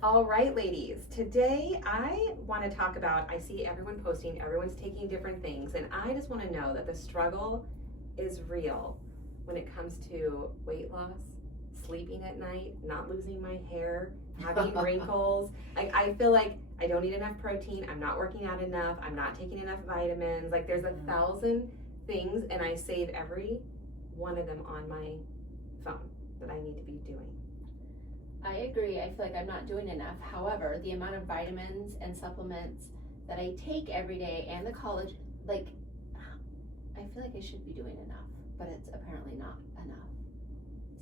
All right, ladies. Today I want to talk about, I see everyone posting, everyone's taking different things, and I just want to know that the struggle is real when it comes to weight loss, sleeping at night, not losing my hair, having wrinkles. Like, I feel like I don't eat enough protein, I'm not working out enough, I'm not taking enough vitamins. Like, there's 1,000 things, and I save every one of them on my phone that I need to be doing. I agree. I feel like I'm not doing enough. However, the amount of vitamins and supplements that I take every day and the college, like, I feel like I should be doing enough, but it's apparently not enough.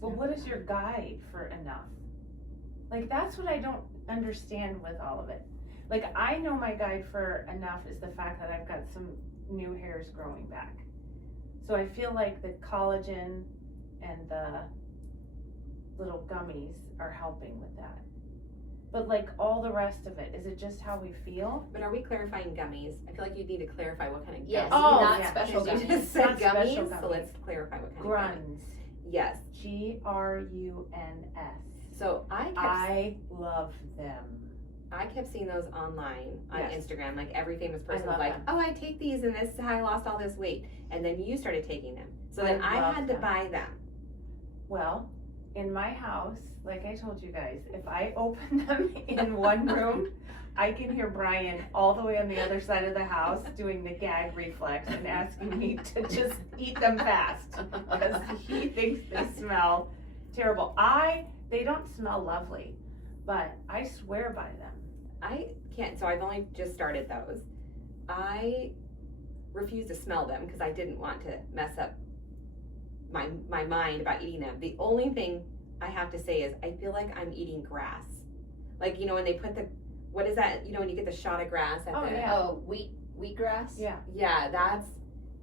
But what is your guide for enough? Like, that's what I don't understand with all of it. Like, I know my guide for enough is the fact that I've got some new hairs growing back. So I feel like the collagen and the little gummies are helping with that. But like all the rest of it, is it just how we feel? But are we clarifying gummies? I feel like you need to clarify what kind of gummies. Yes, Oh, not yeah. special You gummies. just said Not special gummies, so gummies. let's clarify what kind of gummies. Gruns. Yes. Gruns. So I love them. I kept seeing those online on Yes. Instagram. Like, every famous I person was love like, them. "Oh, I take these, and this is how I lost all this weight." And then you started taking them. So then I love had to them. buy them. Well, in my house, like I told you guys, if I open them in one room, I can hear Brian all the way on the other side of the house doing the gag reflex and asking me to just eat them fast because he thinks they smell terrible. They don't smell lovely, but I swear by them. I can't. So I've only just started those. I refuse to smell them because I didn't want to mess up my mind about eating them. The only thing I have to say is I feel like I'm eating grass. Like, when they put what is that? When you get the shot of grass at the. Yeah. Oh, wheatgrass? Yeah. Yeah,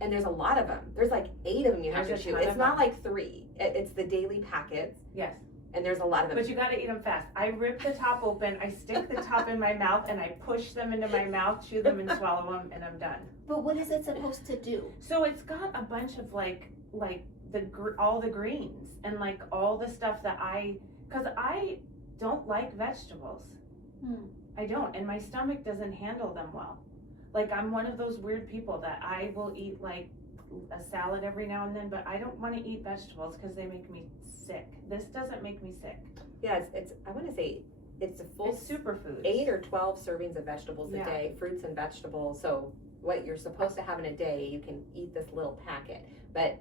and there's a lot of them. There's like 8 of them you have There's to a chew. ton It's of not them. like 3. It's the daily packets, Yes. and there's a lot of them. But you gotta eat them fast. I rip the top open, I stick the top in my mouth, and I push them into my mouth, chew them and swallow them, and I'm done. But what is it supposed to do? So it's got a bunch of like all the greens and like all the stuff that cause I don't like vegetables. I don't, and my stomach doesn't handle them well. Like, I'm one of those weird people that I will eat like a salad every now and then, but I don't want to eat vegetables because they make me sick. This doesn't make me sick. Yeah, it's I want to say it's a full It's superfoods. 8 or 12 servings of vegetables a Yeah. day, fruits and vegetables. So what you're supposed to have in a day, you can eat this little packet, but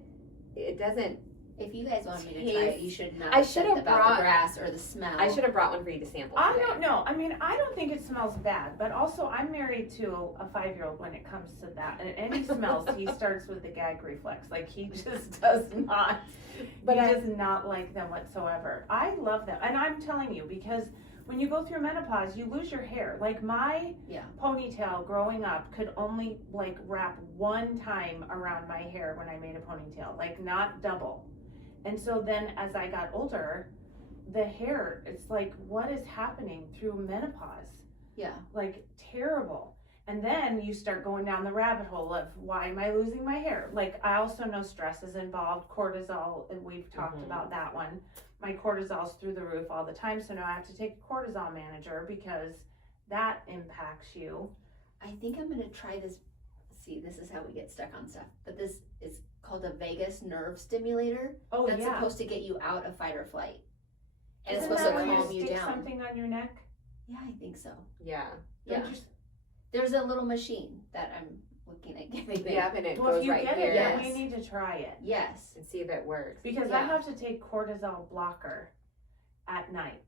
it doesn't. If you guys want me to try it, you should not I have should said have about brought- the grass or the smell. I should have brought one for you to sample. I today. don't know. I mean, I don't think it smells bad, but also I'm married to a 5-year-old when it comes to that. And any smells, he starts with the gag reflex. Like, he just does not, But he does not like them whatsoever. I love them. And I'm telling you, because when you go through menopause, you lose your hair. Like, my ponytail growing up could only like wrap one time around my hair when I made a ponytail, like not double. And so then as I got older, the hair, it's like, what is happening through menopause? Yeah. Like, terrible. And then you start going down the rabbit hole of, why am I losing my hair? Like, I also know stress is involved, cortisol, and we've talked about that one. My cortisol's through the roof all the time, so now I have to take a cortisol manager because that impacts you. I think I'm gonna try this. See, this is how we get stuck on stuff. But this is called a vagus nerve stimulator. Oh, That's yeah. supposed to get you out of fight or flight. And it's Isn't supposed to that when calm you stick down. something on your neck? Yeah, I think so. Yeah. Yeah. Don't you s- There's a little machine that I'm looking at getting. Yeah, and it Well, if goes you right get here it, then Yes. we need to try it. Yes. and see if it works. Because I Yeah. have to take cortisol blocker at night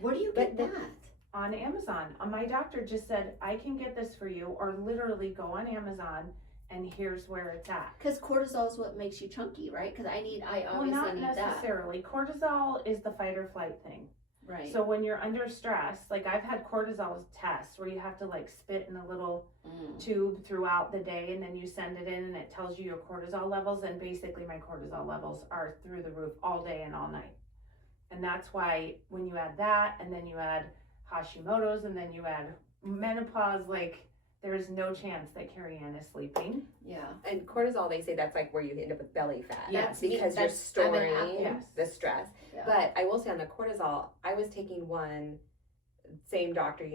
Where do you But get that? on Amazon. My doctor just said, I can get this for you, or literally go on Amazon and here's where it's at. Because cortisol is what makes you chunky, right? Because I Well, obviously not need that. necessarily. Cortisol is the fight or flight thing. Right. So when you're under stress, like, I've had cortisol tests where you have to like spit in a little tube throughout the day, and then you send it in and it tells you your cortisol levels, and basically my cortisol levels are through the roof all day and all night. And that's why when you add that, and then you add Hashimoto's, and then you add menopause, like, there is no chance that Carrie Ann is sleeping. Yeah. And cortisol, they say that's like where you end up with belly fat. Yes, because me- you're that's- I'm an storing Yes. the stress. Yeah. But I will say on the cortisol, I was taking one same doctor,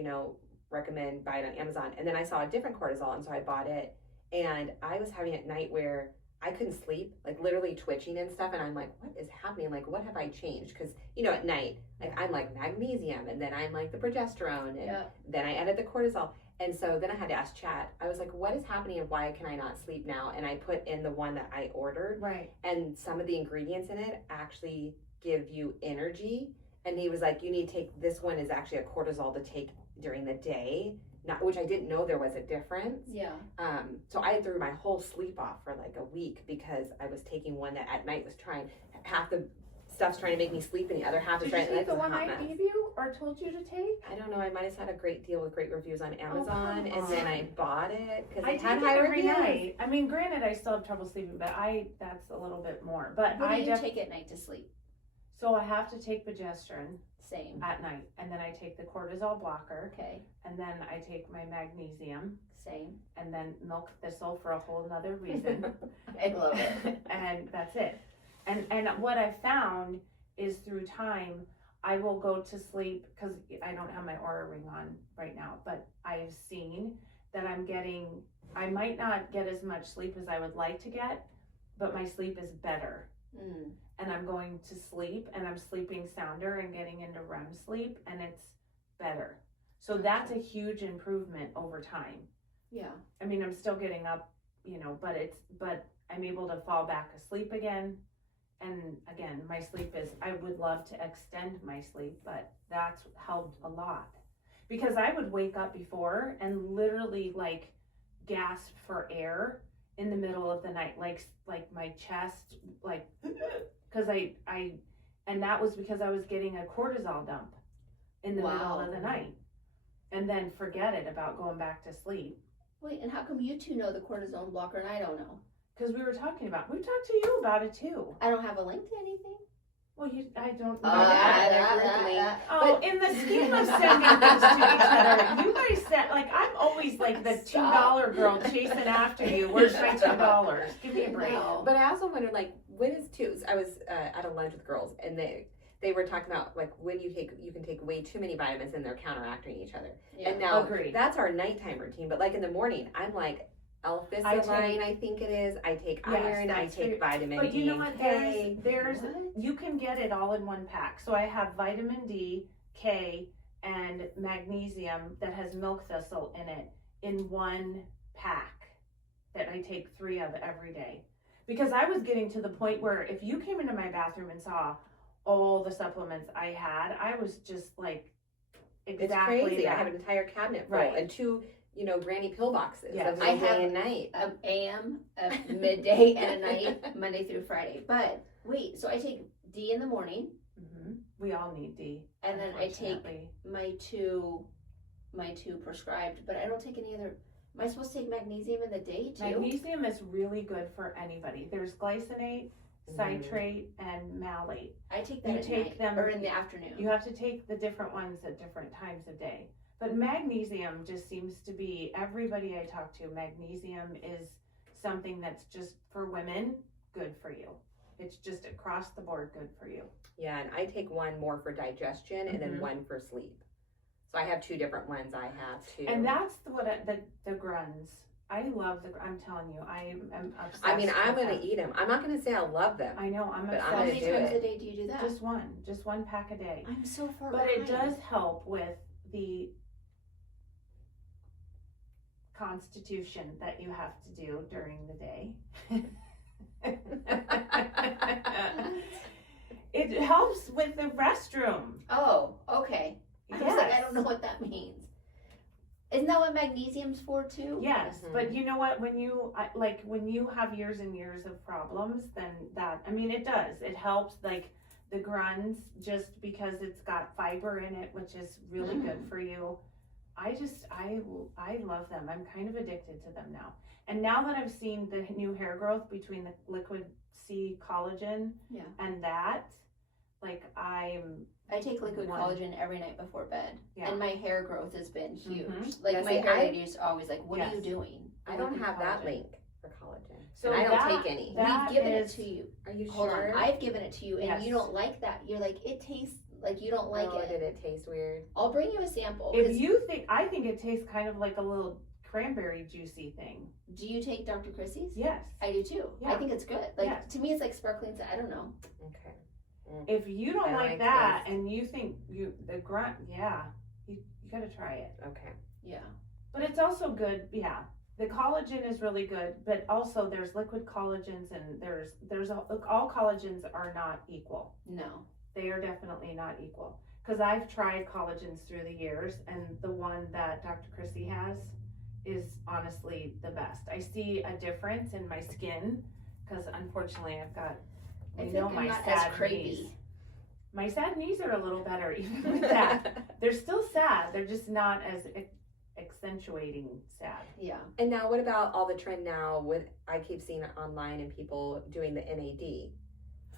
recommend buy it on Amazon. And then I saw a different cortisol, and so I bought it. And I was having it at night where I couldn't sleep, like literally twitching and stuff. And I'm like, what is happening? Like, what have I changed? Because, at night, like I'm like magnesium, and then I'm like the progesterone, and then I added the cortisol. And so then I had to ask Chat. I was like, what is happening and why can I not sleep now? And I put in the one that I ordered. Right. And some of the ingredients in it actually give you energy. And he was like, you need to take, this one is actually a cortisol to take during the day. Which I didn't know there was a difference. Yeah. So I threw my whole sleep off for like a week because I was taking one that at night was trying, half the stuff's trying to make me sleep and the other half is trying to. Did you take the one I gave you or told you to take? I don't know. I might have had a great deal with great reviews on Amazon, and then I bought it because it I had take high it every reviews. night. I mean, granted, I still have trouble sleeping, but that's a little bit more. But What do you take at night to sleep? So I have to take progesterone Same. at night, and then I take the cortisol blocker, Okay. and then I take my magnesium, Same. and then milk thistle for a whole nother reason. I love it. And that's it. And what I found is through time, I will go to sleep, because I don't have my Oura ring on right now, but I've seen that I might not get as much sleep as I would like to get, but my sleep is better. Mm. And I'm going to sleep, and I'm sleeping sounder and getting into REM sleep, and it's better. So that's a huge improvement over time. Yeah. I mean, I'm still getting up, but I'm able to fall back asleep again. And again, my sleep I would love to extend my sleep, but that's helped a lot. Because I would wake up before and literally like gasp for air in the middle of the night, like my chest, like, because and that was because I was getting a cortisol dump in the middle of the night, and then forget it about going back to sleep. Wait, and how come you two know the cortisone blocker and I don't know? Because we've talked to you about it too. I don't have a link to anything. Well, I don't know in the scheme of sending things to each other, you guys said, like, I'm always like the $2 girl chasing after you. Where's my $2? Give me a break. No. But I also wondered, like, when is two? I was at a lunch with girls, and they were talking about like when you can take way too many vitamins and they're counteracting each other. Yeah. And now Agreed. That's our nighttime routine. But like in the morning, I'm like L-physaline, I think it is. I take iron. I take vitamin D. But you know what? K. There's you can get it all in one pack. So I have vitamin D, K, and magnesium that has milk thistle in it in one pack that I take 3 of every day. Because I was getting to the point where if you came into my bathroom and saw all the supplements I had, I was just like, exactly. It's crazy. That. I have an entire cabinet full and 2, granny pill boxes. Yes. I have day and night. An AM, a midday, and a night, Monday through Friday. But wait, so I take D in the morning. Mm-hmm. We all need D. And then I take my two prescribed, but I don't take any other. Am I supposed to take magnesium in the day too? Magnesium is really good for anybody. There's glycinate, citrate, and malate. I take that at night, or in the afternoon. You have to take the different ones at different times of day. But magnesium just seems to be, everybody I talk to, magnesium is something that's just for women, good for you. It's just across the board good for you. Yeah, and I take one more for digestion and then one for sleep. So I have 2 different ones I have too. And that's the gruns. I love I'm telling you, I am obsessed. I mean, I'm with going to eat them. I'm not going to say I love them. I know, I'm obsessed. How many times a day do you do that? Just one pack a day. I'm so far But behind. it does help with the constitution that you have to do during the day. It helps with the restroom. Oh, okay. I was like, I don't know Yes. what that means. Isn't that what magnesium's for too? Yes, but you know what? When you have years and years of problems, then it does. It helps, like the gruns, just because it's got fiber in it, which is really good for you. I love them. I'm kind of addicted to them now. And now that I've seen the new hair growth between the liquid C collagen and that, like I take liquid collagen every night before bed, and my hair growth has been huge. Like my hair lady used to always like, "What are you doing?" I don't have that link for collagen, so and I don't take any. We've given it to you. Are you Hold sure? on, I've given it to you, and Yes. you don't like that. You're like, it tastes Like you don't like it. Did it taste weird? I'll bring you a sample. If you think, I think it tastes kind of like a little cranberry juicy thing. Do you take Dr. Christie's? Yes. I do too. Yeah. I think it's good. Like Yes. to me, it's like sparkling. I don't know. Okay. If you don't I like like that this. and you think you gotta try it. Okay. Yeah. But it's also good, yeah. The collagen is really good, but also there's liquid collagens and all collagens are not equal. No. They are definitely not equal. Because I've tried collagens through the years, and the one that Dr. Christie has is honestly the best. I see a difference in my skin, because unfortunately I've got, I you think know, I'm my not sad as crepey. knees. My sad knees are a little better even with that. They're still sad, they're just not as accentuating sad. Yeah. And now, what about all the trend now with, I keep seeing it online and people doing the NAD.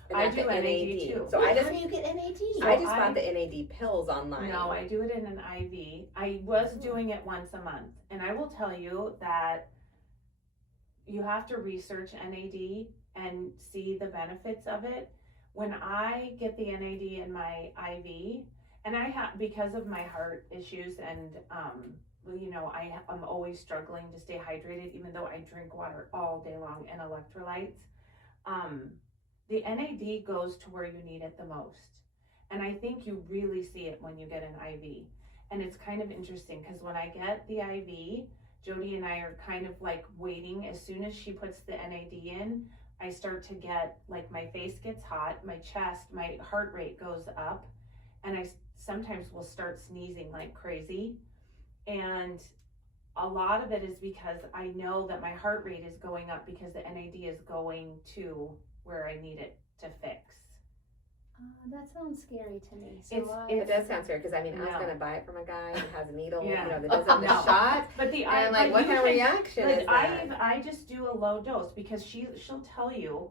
And I that's do the NAD too. So Wait, how do you get NAD? I just bought the NAD pills online. No, I do it in an IV. I was doing it once a month, and I will tell you that you have to research NAD and see the benefits of it. When I get the NAD in my IV, and I have, because of my heart issues and you know, I'm always struggling to stay hydrated, even though I drink water all day long and electrolytes. The NAD goes to where you need it the most. And I think you really see it when you get an IV. And it's kind of interesting because when I get the IV, Jody and I are kind of like waiting. As soon as she puts the NAD in, I start to get, like, my face gets hot, my chest, my heart rate goes up, and I sometimes will start sneezing like crazy. And a lot of it is because I know that my heart rate is going up because the NAD is going to where I need it to fix. That sounds scary to me. So It does sound scary because I was No. going to buy it from a guy who has a needle, Yeah. you know, that does have the No. shot. But the And I'm like, but what you kind of can- reaction like is that? I just do a low dose because she'll tell you,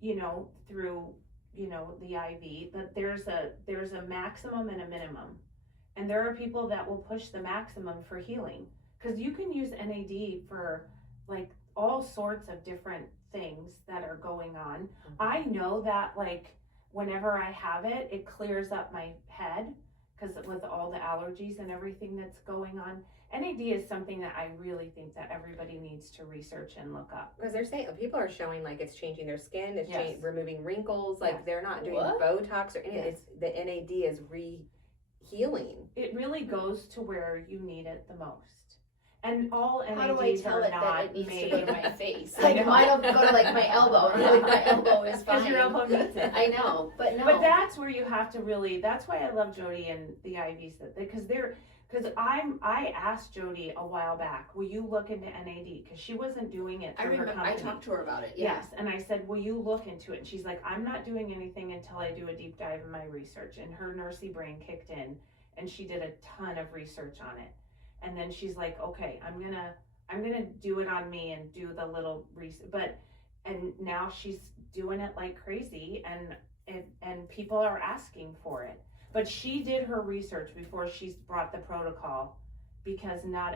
you know, through, you know, the IV that there's a maximum and a minimum. And there are people that will push the maximum for healing, because you can use NAD for like all sorts of different things that are going on. Mm-hmm. I know that, like, whenever I have it, it clears up my head because with all the allergies and everything that's going on. NAD is something that I really think that everybody needs to research and look up. Because they're saying, people are showing like it's changing their skin, it's Yes. removing wrinkles, like Yes. they're not doing What? Botox or anything. Yes. It's the NAD is healing. It really goes to where you need it the most. And all NADs how do I tell are it not that it needs made. to go to my face? I Like know. mine will go to like my elbow, and like my elbow is fine. Because your elbow needs it. I know, but no. But that's where you have to really, that's why I love Jody and the IVs, because I asked Jody a while back, will you look into NAD? Because she wasn't doing it I through her remember I company. talked to her about it. Yeah. Yes, and I said, will you look into it? And she's like, I'm not doing anything until I do a deep dive in my research. And her nursey brain kicked in, and she did a ton of research on it. And then she's like, okay, I'm gonna do it on me and do the little research. And now she's doing it like crazy, and people are asking for it. But she did her research before she's brought the protocol, because not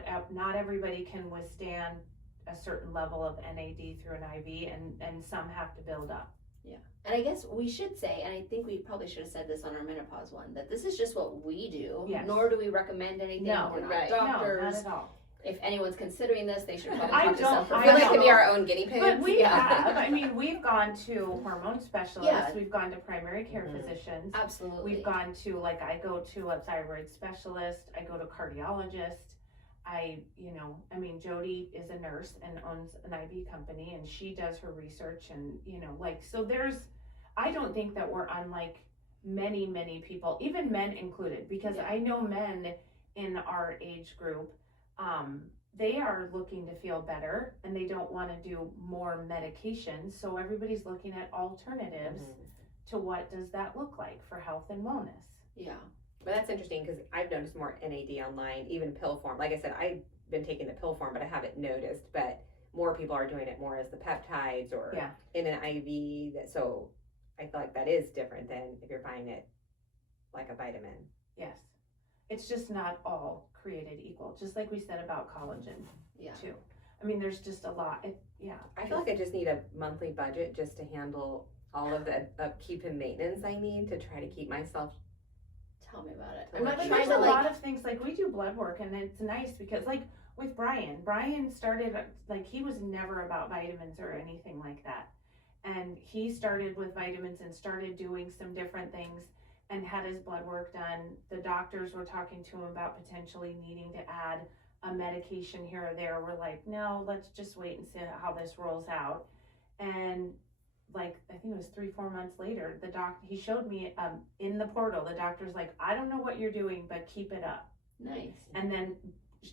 everybody can withstand a certain level of NAD through an IV, and some have to build up. Yeah. And I guess we should say, and I think we probably should have said this on our menopause one, that this is just what we do. Yes. Nor do we recommend anything. No, We're not right. doctors. No, not at all. If anyone's considering this, they should probably I talk to don't- some I I feel like professional. to be our own guinea pigs. But we Yeah. have. I mean, we've gone to hormone specialists. Yeah. We've gone to primary care Mhm. physicians. Absolutely. We've gone to, like, I go to a thyroid specialist. I go to a cardiologist. Jody is a nurse and owns an IV company, and she does her research, and, so I don't think that we're unlike many, many people, even men included, because Yeah. I know men in our age group, they are looking to feel better, and they don't want to do more medication. So everybody's looking at alternatives to what does that look like for health and wellness. Yeah. But that's interesting because I've noticed more NAD online, even pill form. Like I said, I've been taking the pill form, but I haven't noticed. But more people are doing it more as the peptides or Yeah. in an IV. So I feel like that is different than if you're buying it like a vitamin. Yes. It's just not all created equal, just like we said about collagen Yeah. too. I mean, there's just a lot. I feel like I just need a monthly budget just to handle all of the upkeep and maintenance I need to try to keep myself Tell me about it. But I'm not But trying there's to a like. lot of things, like we do blood work, and it's nice because, like with Brian started, like he was never about vitamins or anything like that. And he started with vitamins and started doing some different things and had his blood work done. The doctors were talking to him about potentially needing to add a medication here or there. We're like, no, let's just wait and see how this rolls out. And like, I think it was 3-4 months later, he showed me in the portal, the doctor's like, I don't know what you're doing, but keep it up. Nice. And then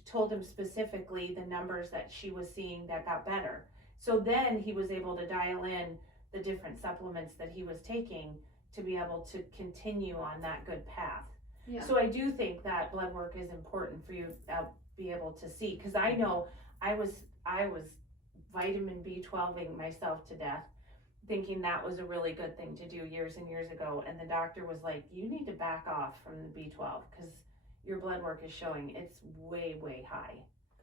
told him specifically the numbers that she was seeing that got better. So then he was able to dial in the different supplements that he was taking to be able to continue on that good path. Yeah. So I do think that blood work is important for you to be able to see, because I know I was vitamin B12ing myself to death, thinking that was a really good thing to do years and years ago, and the doctor was like, you need to back off from the B12 because your blood work is showing it's way high.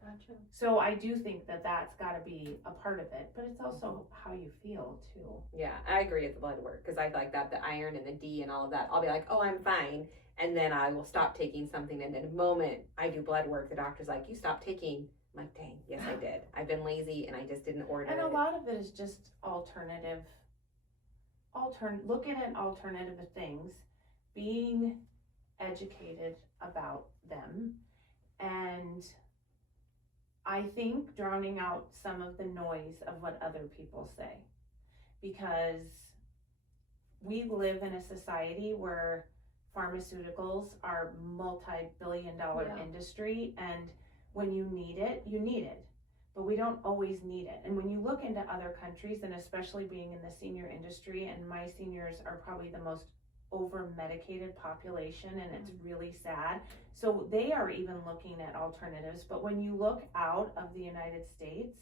Gotcha. So I do think that that's got to be a part of it, but it's also how you feel too. Yeah, I agree with the blood work because I feel like that the iron and the D and all of that, I'll be like, oh, I'm fine. And then I will stop taking something. And in a moment I do blood work, the doctor's like, you stopped taking. I'm like, dang, yes, I did. I've been lazy and I just didn't order And it. a lot of it is just looking at alternative things, being educated about them, and I think drowning out some of the noise of what other people say, because we live in a society where pharmaceuticals are multi-billion-dollar industry, and when you need it, but we don't always need it. And when you look into other countries, and especially being in the senior industry, and my seniors are probably the most over-medicated population, and it's really sad. So they are even looking at alternatives. But when you look out of the United States,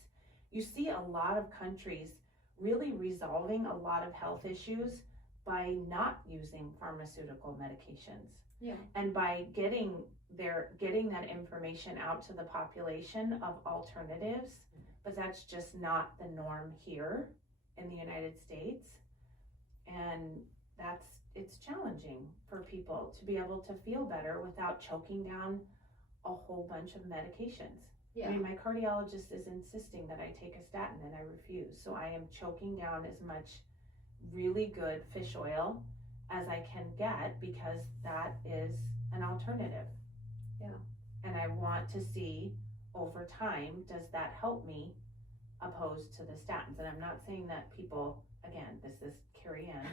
you see a lot of countries really resolving a lot of health issues by not using pharmaceutical medications. Yeah. And by getting that information out to the population of alternatives, but that's just not the norm here in the United States. And it's challenging for people to be able to feel better without choking down a whole bunch of medications. Yeah. I mean, my cardiologist is insisting that I take a statin and I refuse. So I am choking down as much really good fish oil as I can get, because that is an alternative. Yeah. And I want to see over time, does that help me opposed to the statins? And I'm not saying that people, again, this is Carrie Ann.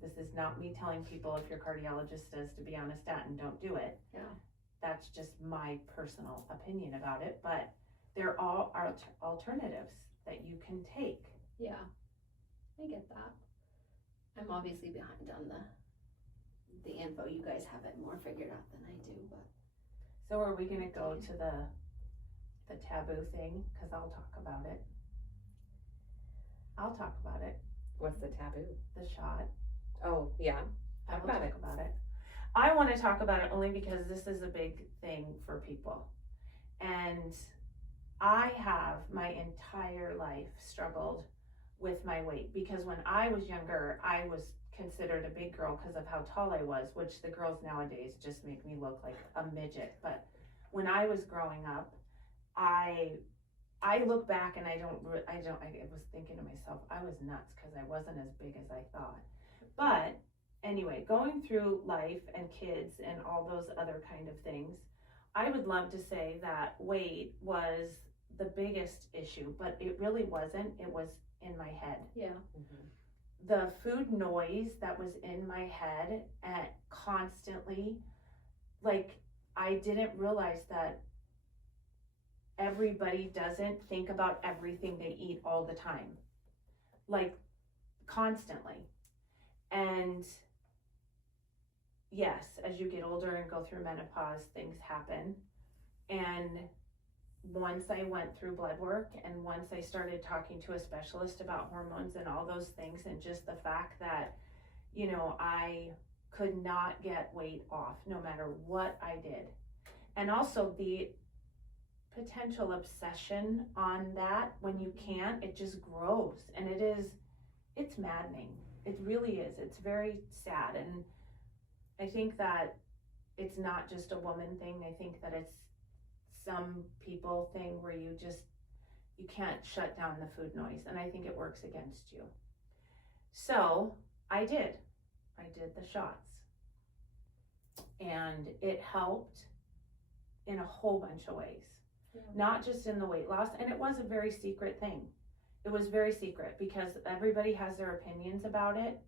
This is not me telling people if your cardiologist says to be on a statin, don't do it. Yeah. That's just my personal opinion about it. But there are alternatives that you can take. Yeah. I get that. I'm obviously behind on the info. You guys have it more figured out than I do, but. So are we gonna go to the taboo thing? Because I'll talk about it. What's the taboo? The shot. Oh, yeah. I will Talk about talk about it. I want to talk about it only because this is a big thing for people. And I have my entire life struggled with my weight, because when I was younger, I was considered a big girl because of how tall I was, which the girls nowadays just make me look like a midget. But when I was growing up, I look back and I was thinking to myself, I was nuts because I wasn't as big as I thought. But anyway, going through life and kids and all those other kind of things, I would love to say that weight was the biggest issue, but it really wasn't. It was in my head. Yeah. Mm-hmm. The food noise that was in my head and constantly, like, I didn't realize that everybody doesn't think about everything they eat all the time, like constantly. And yes, as you get older and go through menopause, things happen. And once I went through blood work, and once I started talking to a specialist about hormones and all those things, and just the fact that, you know, I could not get weight off no matter what I did. And also the potential obsession on that, when you can't, it just grows. And it's maddening. It really is. It's very sad. And I think that it's not just a woman thing. I think that it's some people thing where you can't shut down the food noise, and I think it works against you. So I did the shots, and it helped in a whole bunch of ways. Not just in the weight loss, and it was a very secret thing. It was very secret because everybody has their opinions about it,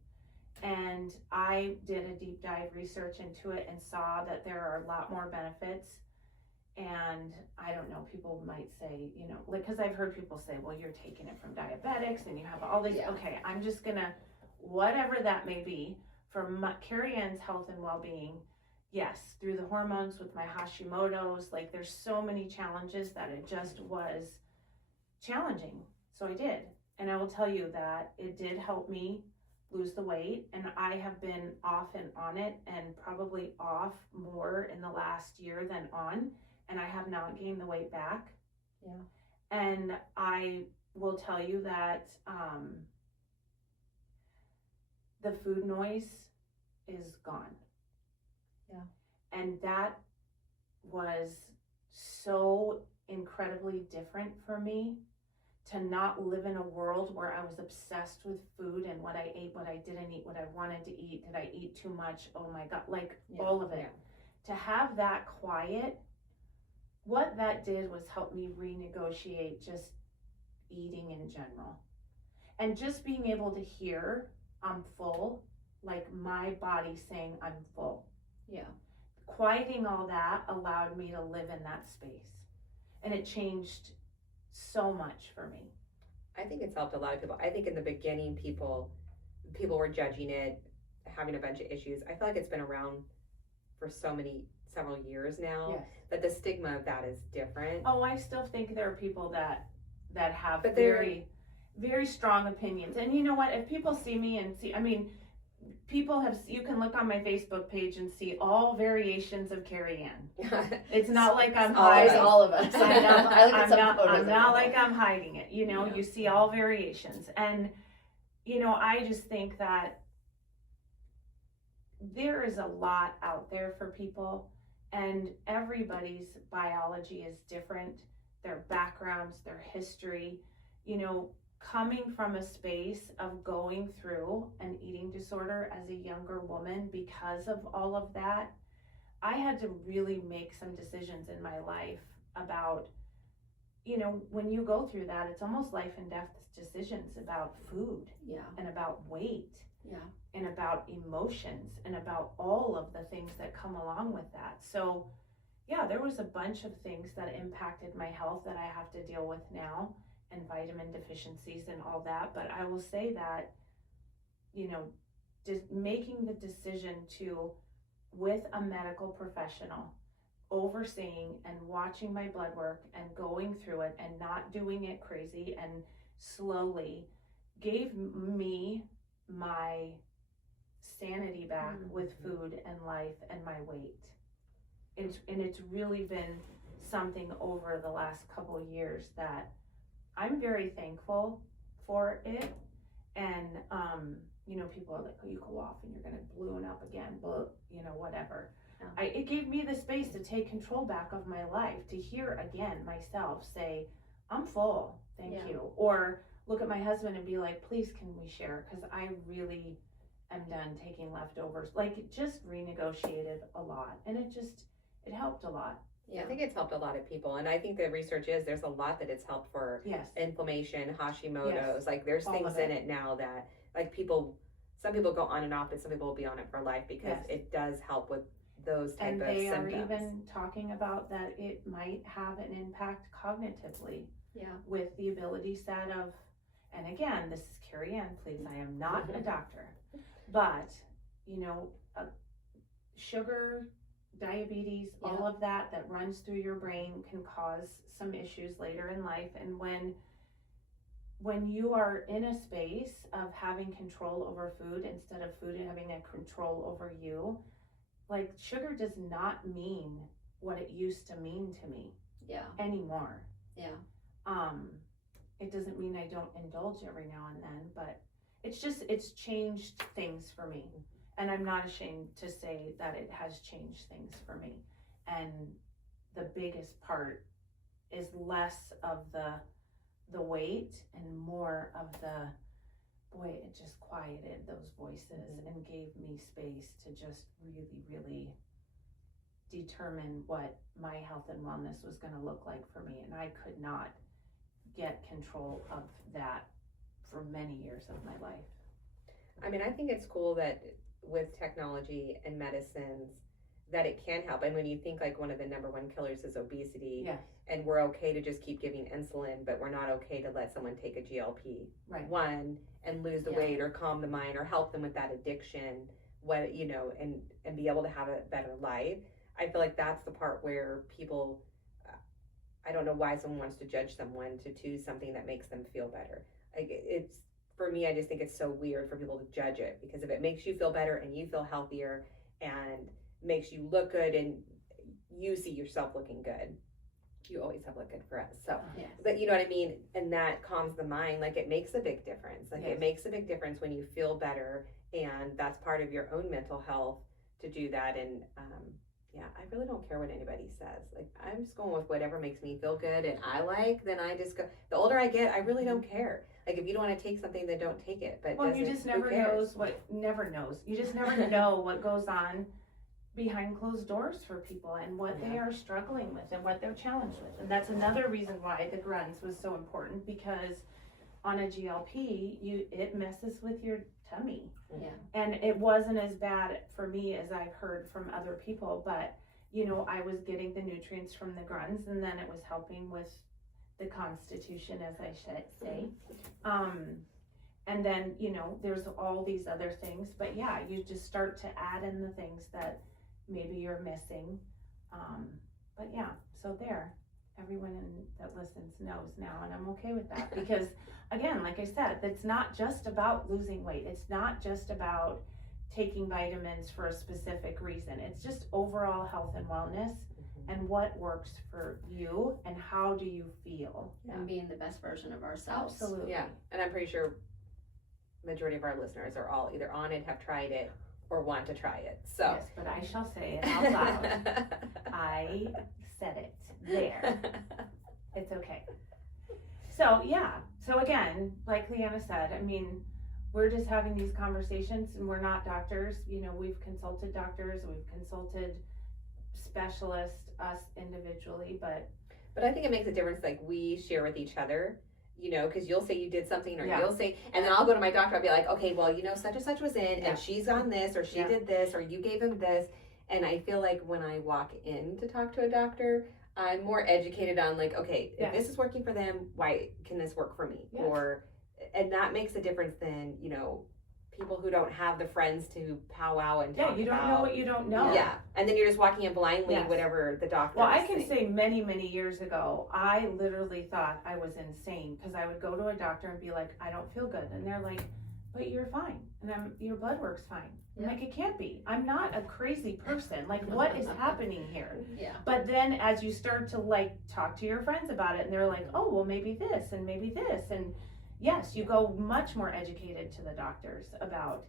and I did a deep dive research into it and saw that there are a lot more benefits. And I don't know, people might say, you know, like, because I've heard people say, well, you're taking it from diabetics and you have all these. Okay, I'm just gonna, whatever that may be, for Carrie Ann's health and well-being, yes, through the hormones with my Hashimoto's, like, there's so many challenges that it just was challenging. So I did. And I will tell you that it did help me lose the weight, and I have been off and on it, and probably off more in the last year than on, and I have not gained the weight back. Yeah. And I will tell you that the food noise is gone. Yeah. And that was so incredibly different for me, to not live in a world where I was obsessed with food and what I ate, what I didn't eat, what I wanted to eat. Did I eat too much? Oh my God, like all of it. To have that quiet, what that did was help me renegotiate just eating in general. And just being able to hear, I'm full, like my body saying I'm full. Yeah. Quieting all that allowed me to live in that space. And it changed so much for me. I think it's helped a lot of people. I think in the beginning, people were judging it, having a bunch of issues. I feel like it's been around for several years now. Yes. That the stigma of that is different. Oh, I still think there are people that have But very, very strong opinions. And you know what? If people see me and see, I mean, you can look on my Facebook page and see all variations of Carrie Ann. It's not like I'm Always hiding. all of us. I'm not like I'm hiding it. You know, Yeah. You see all variations. And, you know, I just think that there is a lot out there for people, and everybody's biology is different, their backgrounds, their history, you know. Coming from a space of going through an eating disorder as a younger woman, because of all of that, I had to really make some decisions in my life about, you know, when you go through that, it's almost life and death decisions about food. Yeah. And about weight. Yeah. And about emotions and about all of the things that come along with that. So yeah, there was a bunch of things that impacted my health that I have to deal with now, and vitamin deficiencies and all that. But I will say that, you know, just making the decision to, with a medical professional, overseeing and watching my blood work and going through it and not doing it crazy and slowly, gave me my sanity back with food and life and my weight. It's really been something over the last couple of years that I'm very thankful for it. And, you know, people are like, oh, you go off and you're going to balloon up again, but, you know, whatever. Yeah. It gave me the space to take control back of my life, to hear again myself say, I'm full, thank you. Or look at my husband and be like, please, can we share? Because I really am done taking leftovers. Like, it just renegotiated a lot. And it helped a lot. Yeah, I think it's helped a lot of people, and I think the research is there's a lot that it's helped for. Yes. Inflammation, Hashimoto's, Yes. like there's All things of it. in it now that, like, some people go on and off, but some people will be on it for life because Yes. it does help with those type And of they symptoms. are even talking about that it might have an impact cognitively. Yeah. With the ability set of, and again, this is Carrie Ann, please, I am not a doctor, but, you know, sugar, diabetes, all of that runs through your brain can cause some issues later in life. And when you are in a space of having control over food instead of food having a control over you, like, sugar does not mean what it used to mean to me anymore. Yeah. It doesn't mean I don't indulge every now and then, but it's changed things for me. And I'm not ashamed to say that it has changed things for me. And the biggest part is less of the weight and more of the, boy, it just quieted those voices and gave me space to just really, really determine what my health and wellness was going to look like for me. And I could not get control of that for many years of my life. I mean, I think it's cool that with technology and medicines that it can help. And when you think like one of the number one killers is obesity, Yes. and we're okay to just keep giving insulin, but we're not okay to let someone take a GLP-1 Right. and lose the Yeah. weight or calm the mind or help them with that addiction, what, you know, and be able to have a better life. I feel like that's the part where people, I don't know why someone wants to judge someone to choose something that makes them feel better. Like it's, for me, I just think it's so weird for people to judge it, because if it makes you feel better and you feel healthier and makes you look good and you see yourself looking good, you always have looked good for us. So, Yes. but you know what I mean? And that calms the mind. Like it makes a big difference. Like Yes. it makes a big difference when you feel better, and that's part of your own mental health to do that. And, yeah, I really don't care what anybody says. Like I'm just going with whatever makes me feel good and I like, then I just go. The older I get, I really don't care. Like if you don't want to take something, then don't take it. But Well, you just who never cares? never knows. You just never know what goes on behind closed doors for people and what they are struggling with and what they're challenged with. And that's another reason why the grunts was so important, because on a GLP, it messes with your tummy. Yeah. And it wasn't as bad for me as I've heard from other people, but you know, I was getting the nutrients from the grunts, and then it was helping with the constitution, as I should say. And then, you know, there's all these other things, but yeah, you just start to add in the things that maybe you're missing. But yeah, so there, everyone that listens knows now, and I'm okay with that, because again, like I said, it's not just about losing weight. It's not just about taking vitamins for a specific reason. It's just overall health and wellness, and what works for you and how do you feel. And being the best version of ourselves. Absolutely. Yeah, and I'm pretty sure majority of our listeners are all either on it, have tried it, or want to try it. So Yes, but I shall say it out loud. I said it there. It's okay. So yeah, so again, like Leanna said, I mean, we're just having these conversations, and we're not doctors. You know, we've consulted doctors, we've consulted specialists, us individually, but I think it makes a difference, like we share with each other, you know, because you'll say you did something, or Yeah. you'll say, and then I'll go to my doctor, I'll be like, okay, well, you know, such and such was in, Yeah. and she's on this, or she Yeah. did this, or you gave him this. And I feel like when I walk in to talk to a doctor, I'm more educated on like, okay, if Yes. this is working for them, why can this work for me? Yes. And that makes a difference than, you know, people who don't have the friends to powwow and yeah, talk you don't about. know what you don't know. Yeah, and then you're just walking in blindly, Yes. whatever the doctor Well, is I can saying. say many years ago, I literally thought I was insane, because I would go to a doctor and be like, I don't feel good. And they're like, but you're fine. And your blood work's fine. I'm Yeah. like, it can't be. I'm not a crazy person. Like, what is happening here? Yeah. But then as you start to like talk to your friends about it, and they're like, oh, well, maybe this and maybe this. And yes, you go much more educated to the doctors about,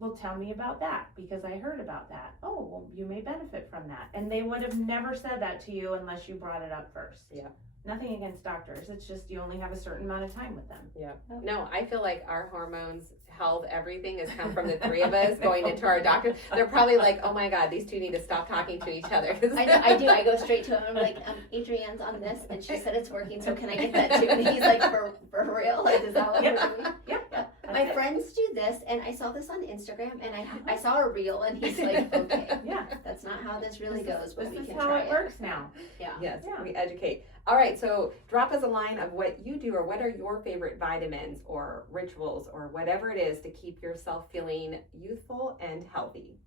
well, tell me about that, because I heard about that. Oh, well, you may benefit from that. And they would have never said that to you unless you brought it up first. Yeah. Nothing against doctors. It's just you only have a certain amount of time with them. Yeah. No, I feel like our hormones, health, everything has come from the three of us going into our doctor. They're probably like, oh my God, these two need to stop talking to each other. I do. I go straight to him. I'm like, Adrienne's on this, and she said it's working. So can I get that too? And he's like, for real? Like, is that what we're doing? Yep. My friends do this, and I saw this on Instagram, and I saw a reel, and he's like, okay, Yeah. that's not how this really goes, but we This is can how try it works now. Yeah. Yes, Yeah. we educate. All right, so drop us a line of what you do, or what are your favorite vitamins or rituals or whatever it is to keep yourself feeling youthful and healthy.